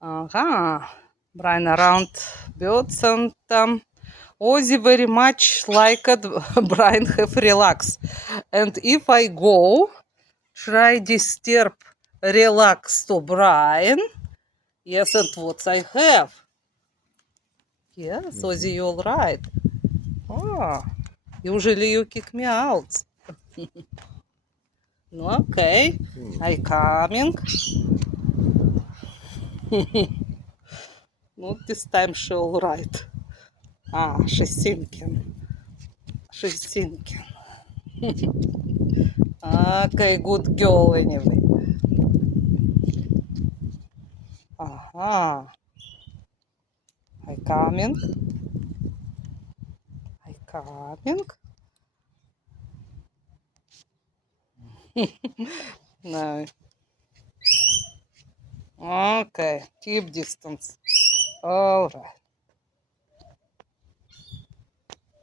Brian around birds and Ozzy very much like it. Brian have relax. And if I go, try disturb relax to Brian. Yes, and what I have. Yes, Ozzy, you all right. Oh, usually you kick me out. No, okay, I coming. Not this time she all right. She's thinking. She's thinking. Okay, good girl anyway. Ага, I coming. I coming. No. Okay, keep distance. All right.